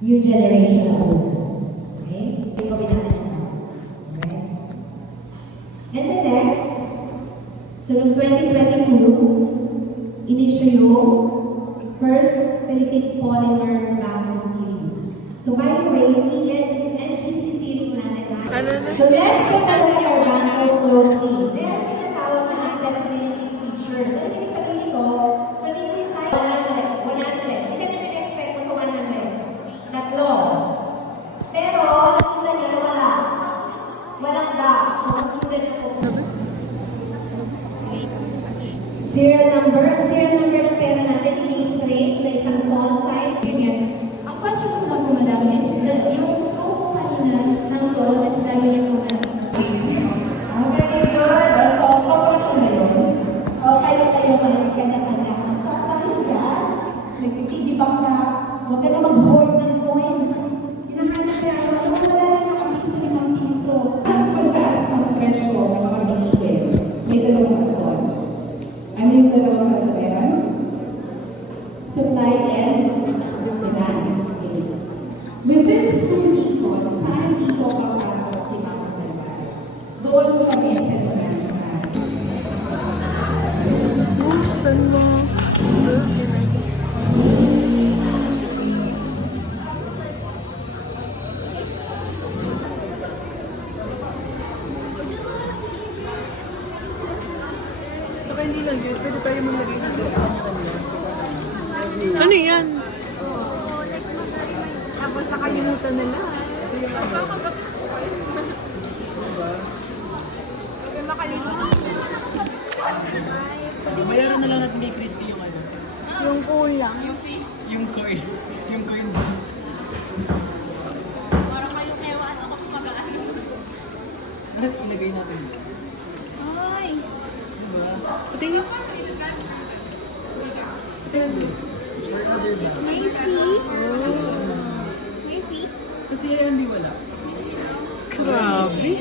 new generation na po. Okay? Yung gawin natin ang balance. Okay? And the next, so noong 2022, in-issue yung first Philippine Polymer Bamboo Series. So by the way, NGC series natin. So let's look at our bamboo closely. Meron tinatawag na accessibility features. So ibig sabihin ito, so in-design 100. Hindi ka naman expect mo sa 100. Tatlo. Pero, nakita niyo wala. Walang dot. So, nakita niyo po. Serial number ng pera natin, hindi straight, na isang font size, ganyan. Ang question ko lang po, madam, is yung scope kanina ng loan na sinabi niyo po na Very good. So, proportion na yun. O, kayo maliit ka na kanya. So, at dahil dyan, nagpipigibang ka, huwag ka na mag-hoard ng coins. Hinahanap ka, wala na nakapisa ng piso. Ang pagtaas ng presyo ng mga bilihin, may dalawang rason. Ano yung dalawang rason meron? Supply and demand. Okay. With this two reasons, saan dito papasok si Mama Salva? Doon kami sa demand side. Saka hindi lang yun, pwede tayo maglagay ng Ano yan? tapos nakalimutan nila. Ito yung ano. Diba? Okay, makalimutan. Bayaran na lang natin kay Christy yung ano. Yung kulang. Yung fee. Yung coin. Yung coin. Parang kayo ewan ako mag-aaral. Bakit ilagay natin dito? Ay! Diba? Tingin. Depende. Or other ba? May fee? May fee? Kasi hindi wala. Grabe.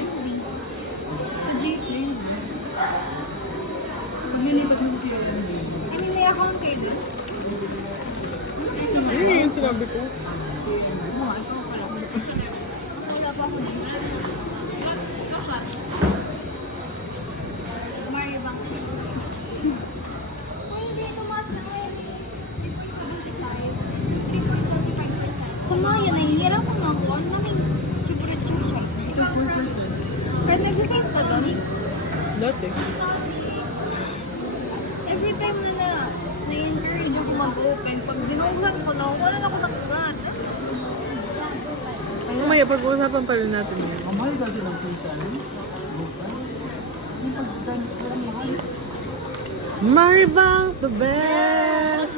Sa GC yun. Pag nilipat mo sa CLMB. Hindi may account kayo dun? Ano yung sinabi ko? Oo, ito ko pala. Wala pa ako dun. Wala dun. Kapat. Mario Bank. Ay, hindi. Tumaas na ngayon. 3.25%. Sa Maya, nahihirap ko nga ako. Ano namin? Chibrit-chibrit siya. Ito 4%. Pero nag-save ka doon? Dati. Every time na-encourage ako mag-open, pag dinogan ko na, wala na ako nakulat. Mamaya pag-uusapan pa rin natin yun. Ang mahal kasi ng visa. Yung pag-transfer mo. Maribank, the best!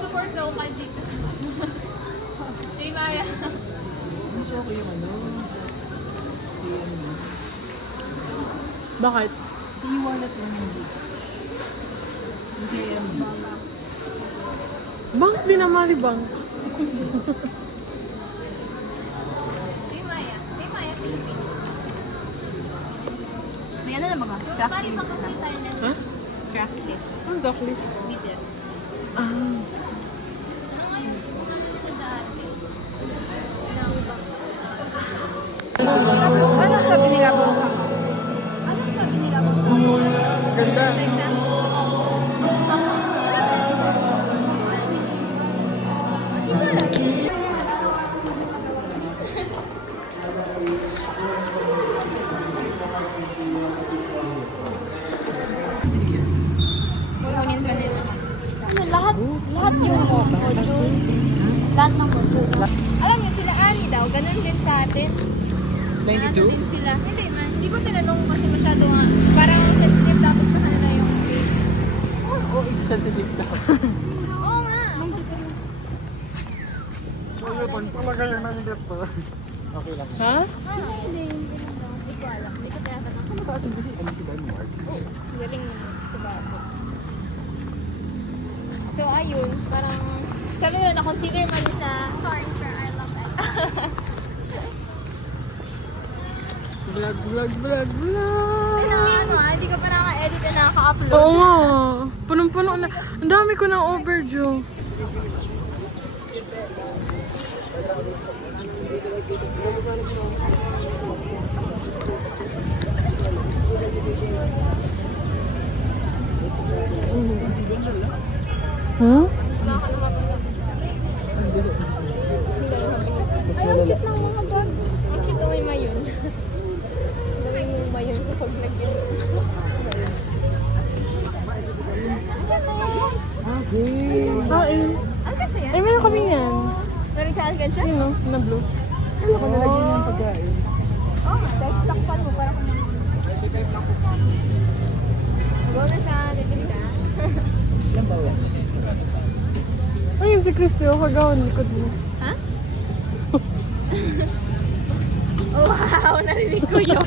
Support daw, magic. Hey, Maya. Mas okay yung ano. CLMB. Bakit? Kasi yung wallet lang yung dito. Yung CLMB. Bank din ang Maribank. Hey, Maya. Hey, Maya, Philippines. May ano na mga? Track list na. Ha? Track list. Ang doc list. Middle. Ah. Tapos, ano sabi nila about sa ano sabi nila about sa Ganda. sa exam? Kukunin pa nila. Ano, lahat yung module. Lahat ng module. Alam niyo, sila Ani daw, ganun din sa atin. 92? Ano din sila. Hindi man. Hindi ko tinanong kasi masyado nga. Parang sensitive dapat sa kanila yung face. Oo, isa-sensitive daw. Oo nga. Talaga yung nandiyan pa. Okay lang. Ha? Hindi. Hindi ko alam. Hindi ko tinatanong. Ano ba kasi si Denmark? Galing naman sa bago. So, ayun. Parang sabi nila na-consider man sa sorry sir, I love that. Vlog. Hindi ka pa naka-edit na naka-upload. Oo nga. Punong-puno na. Ang dami ko ng overdue. Huh? Ay, ang cute ng mga dogs. Ang cute ng may mayon. Gawin yung mayon kapag nag-inis. Ah, eh. Ang kasi yan? Ay, meron kami yan. Narintaan ka siya? Yun, no? Na blue. Ano ko nalagyan yung pagkain? Oo nga, tapos takpan mo para kung go na siya, bibili ka. Ayun si Christy, oh, kagawan likod mo. Ha? Oh, wow, narinig ko yun.